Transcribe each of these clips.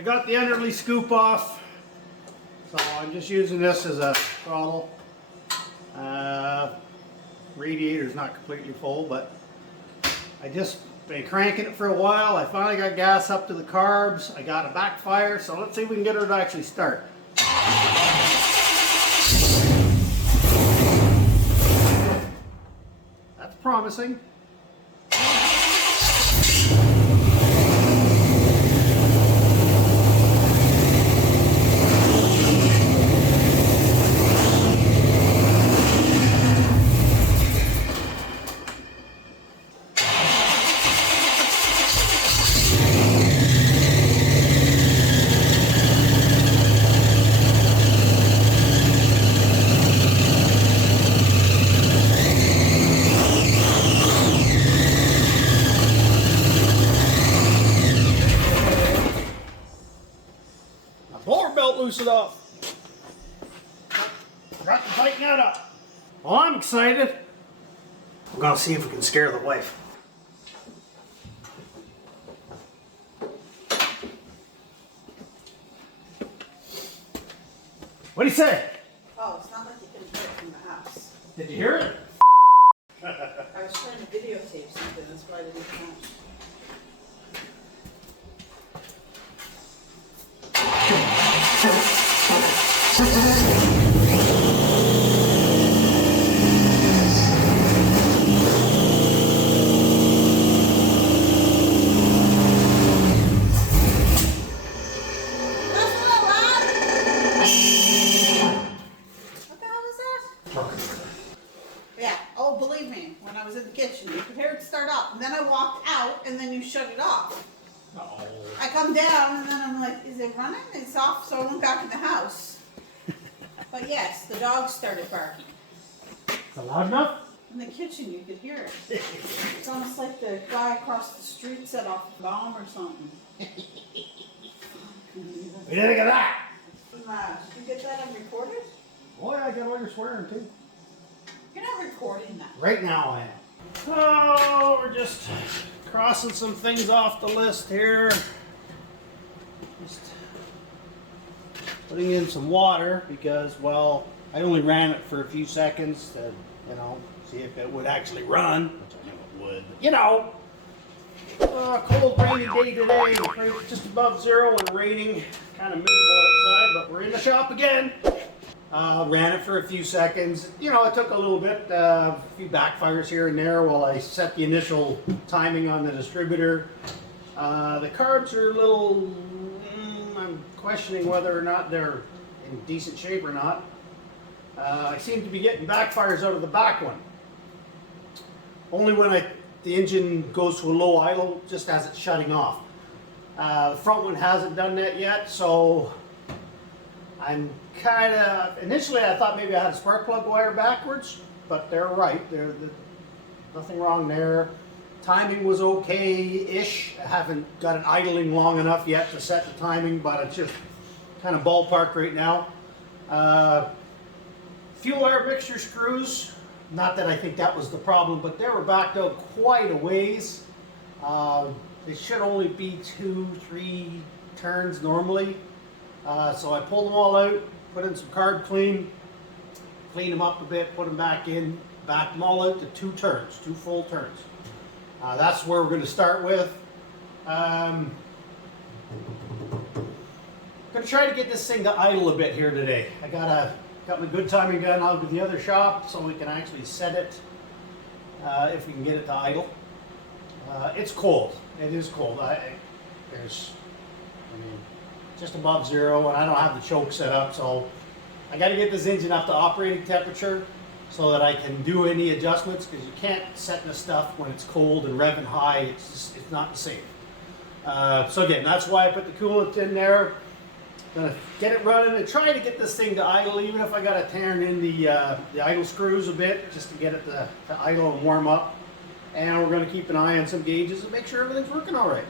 I got the underleaf scoop off, so I'm just using this as a throttle. Radiator's not completely full, but I just been cranking it for a while. I finally got gas up to the carbs. I got a backfire, so let's see if we can get her to actually start. That's promising. Loose it off. Got to tighten that up. Well, I'm excited. I'm gonna see if we can scare the wife. What do you say? Oh, it's not like you can hear it from the house. Did you hear it? I was trying to videotape something, that's why I didn't catch. Yeah, oh, believe me, when I was in the kitchen, you could hear it start up, and then I walked out, and then you shut it off. Oh. I come down, and then I'm like, is it running? It's off, so I went back in the house. But yes, the dog started barking. Is it loud enough? In the kitchen, you could hear it. It's almost like the guy across the street set off a bomb or something. What do you think of that? Did you get that on recorded? Boy, I got all your swearing too. You're not recording that. Right now I am. Oh, we're just crossing some things off the list here. Just putting in some water because, well, I only ran it for a few seconds to, you know, see if it would actually run, which I knew it would. But, you know, cold, rainy day today. We're just above zero and raining. Kind of miserable outside, but we're in the shop again. Ran it for a few seconds. You know, it took a little bit, a few backfires here and there while I set the initial timing on the distributor. The carbs are a little, I'm questioning whether or not they're in decent shape or not. I seem to be getting backfires out of the back one. Only when the engine goes to a low idle, just as it's shutting off. The front one hasn't done that yet, so I'm kind of, initially I thought maybe I had a spark plug wire backwards, but they're right. Nothing wrong there. Timing was okay-ish. I haven't got it idling long enough yet to set the timing, but it's just kind of ballpark right now. Fuel air mixture screws, not that I think that was the problem, but they were backed out quite a ways. They should only be 2-3 turns normally. So I pulled them all out, put in some carb clean, cleaned them up a bit, put them back in, backed them all out to 2 turns, 2 full turns. That's where we're going to start with. I'm going to try to get this thing to idle a bit here today. I got my good timing gun out of the other shop so we can actually set it if we can get it to idle. It's cold. It is cold. Just above zero, and I don't have the choke set up, so I got to get this engine up to operating temperature so that I can do any adjustments, because you can't set this stuff when it's cold and revving high. It's not safe. So again, that's why I put the coolant in there. Gonna get it running and try to get this thing to idle, even if I got to turn in the idle screws a bit just to get it to idle and warm up. And we're going to keep an eye on some gauges and make sure everything's working all right.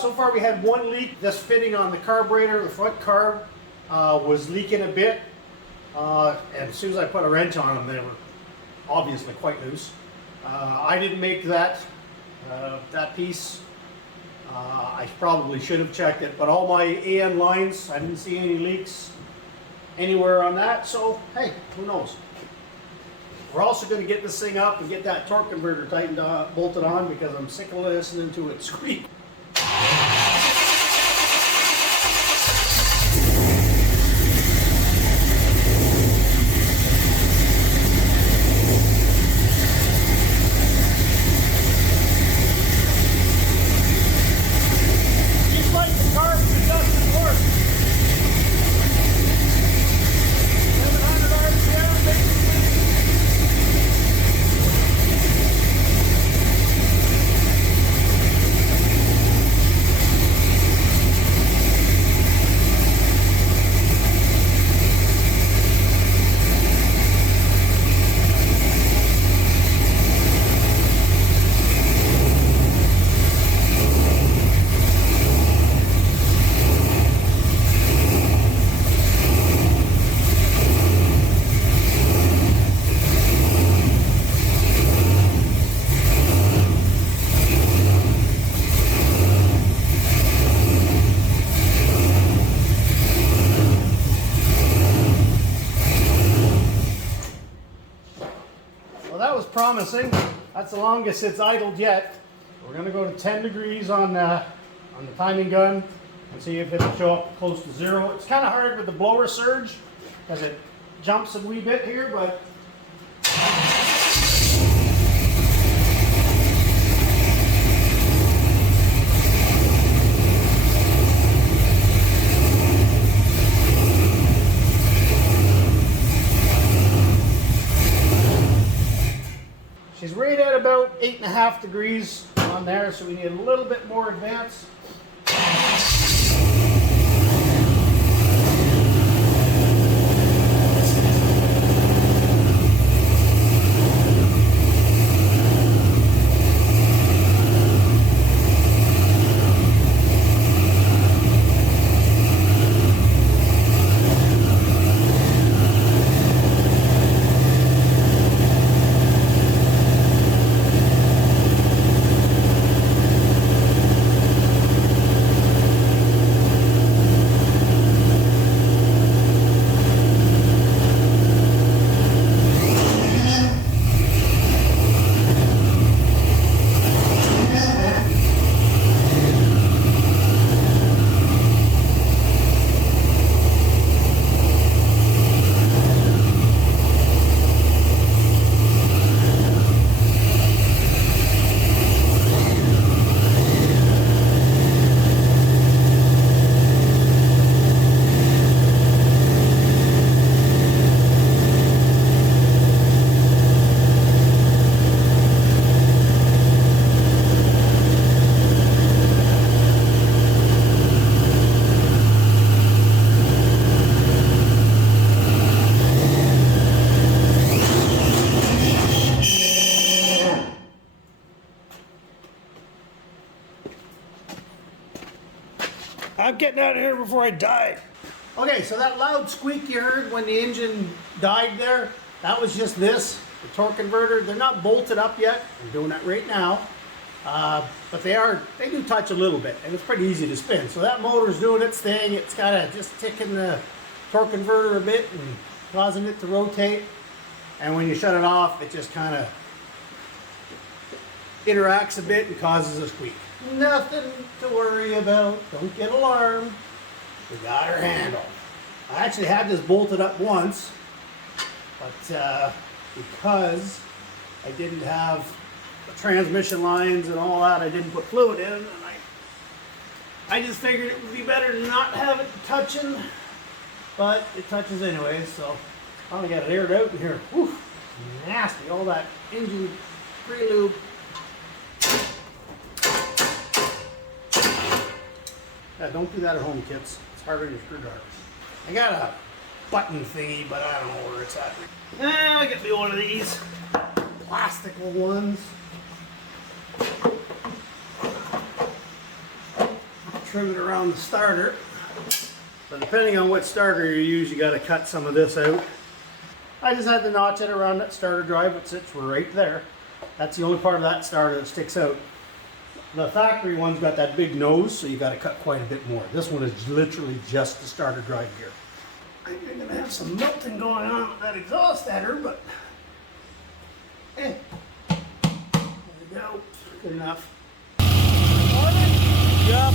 So far we had one leak. This fitting on the carburetor, the front carb, was leaking a bit. And as soon as I put a wrench on them, they were obviously quite loose. I didn't make that piece. I probably should have checked it, but all my AN lines, I didn't see any leaks anywhere on that, so hey, who knows. We're also going to get this thing up and get that torque converter tightened bolted on, because I'm sick of listening to it squeak. Promising. That's the longest it's idled yet. We're going to go to 10 degrees on the timing gun and see if it'll show up close to 0. It's kind of hard with the blower surge because it jumps a wee bit here, but she's right at about 8.5 degrees on there, so we need a little bit more advance. I'm getting out of here before I die. Okay, so that loud squeak you heard when the engine died there, that was just this, the torque converter. They're not bolted up yet. I'm doing that right now. But they do touch a little bit, and it's pretty easy to spin. So that motor's doing its thing. It's kind of just ticking the torque converter a bit and causing it to rotate. And when you shut it off, it just kind of interacts a bit and causes a squeak. Nothing to worry about. Don't get alarmed. We got her handled. I actually had this bolted up once, but because I didn't have the transmission lines and all that, I didn't put fluid in, and I just figured it would be better to not have it touching, but it touches anyway, so I only got it aired out in here. Whew, nasty, all that engine pre-lube. Yeah, don't do that at home, kids. It's harder than your screwdriver. I got a button thingy, but I don't know where it's at. I get me one of these plastical ones. Trim it around the starter. But depending on what starter you use, you got to cut some of this out. I just had to notch it around that starter drive, which sits right there. That's the only part of that starter that sticks out. The factory one's got that big nose, so you got to cut quite a bit more. This one is literally just the starter drive gear. I think you're gonna have some melting going on with that exhaust header, but there we go. Good enough. Yep.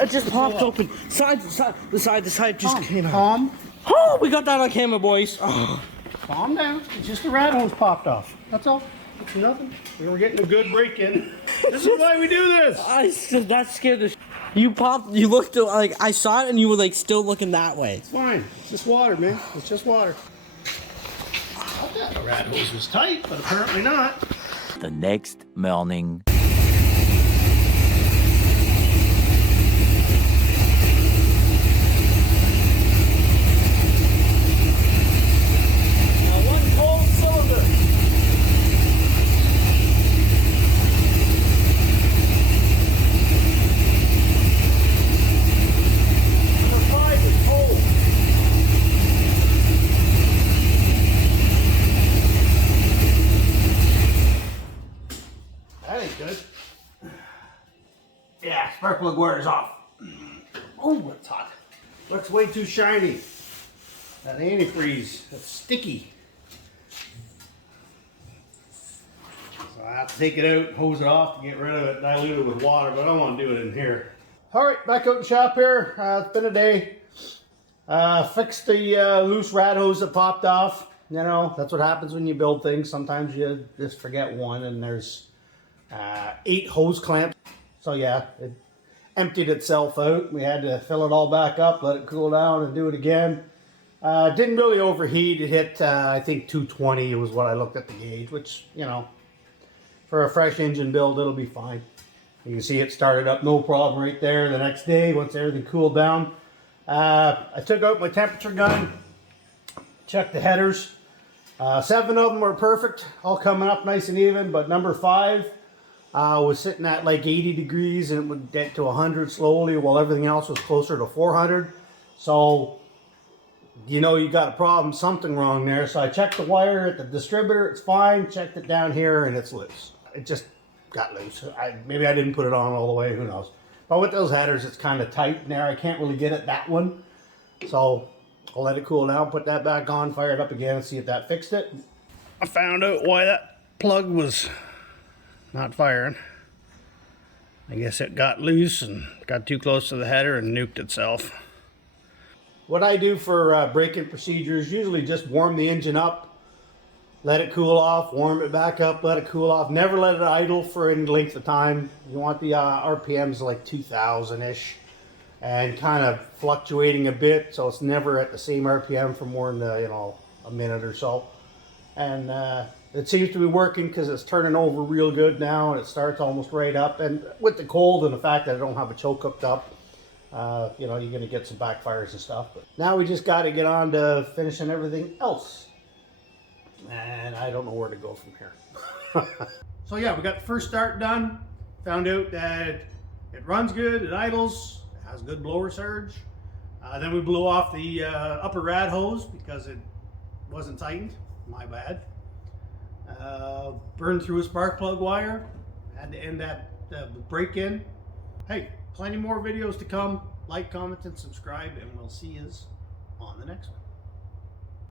It just popped open. The side just came out. Calm. Oh, we got that on camera, boys. Oh. Calm down. It's just the rat hose popped off. That's all. It's nothing. We were getting a good break in. This is why we do this. That scared the. You popped. You looked like I saw it, and you were like still looking that way. It's fine. It's just water, man. It's just water. I thought the rat hose was tight, but apparently not. The next morning. That ain't good. Yeah, spark plug wears off. Oh, it's hot. Looks way too shiny. That antifreeze, that's sticky. So I have to take it out, hose it off, get rid of it, dilute it with water, but I don't want to do it in here. All right, back out in the shop here. It's been a day. Fixed the loose rat hose that popped off. You know, that's what happens when you build things. Sometimes you just forget one and there's 8 hose clamps. So yeah, it emptied itself out. We had to fill it all back up, let it cool down and do it again. Didn't really overheat. It hit, I think 220 was what I looked at the gauge, which, you know, for a fresh engine build, it'll be fine. You can see it started up no problem right there the next day once everything cooled down. I took out my temperature gun, checked the headers. 7 of them were perfect, all coming up nice and even, but number 5 was sitting at like 80 degrees and it would get to 100 slowly while everything else was closer to 400. So, you know you got a problem, something wrong there. So I checked the wire at the distributor, it's fine. Checked it down here and it's loose. It just got loose. Maybe I didn't put it on all the way, who knows. But with those headers, it's kind of tight in there. I can't really get at that one. So I'll let it cool down, put that back on, fire it up again, and see if that fixed it. I found out why that plug was not firing. I guess it got loose and got too close to the header and nuked itself. What I do for braking procedures, usually just warm the engine up, let it cool off, warm it back up, let it cool off. Never let it idle for any length of time. You want the RPMs like 2,000-ish and kind of fluctuating a bit, so it's never at the same RPM for more than a minute or so. And it seems to be working because it's turning over real good now, and it starts almost right up. And with the cold and the fact that I don't have a choke hooked up, you're going to get some backfires and stuff. But now we just got to get on to finishing everything else. And I don't know where to go from here. So yeah, we got the first start done. Found out that it runs good, it idles, it has good blower surge. Then we blew off the upper rad hose because it wasn't tightened. My bad. Burned through a spark plug wire. Had to end that break in. Hey, plenty more videos to come. Like, comment, and subscribe, and we'll see you on the next one.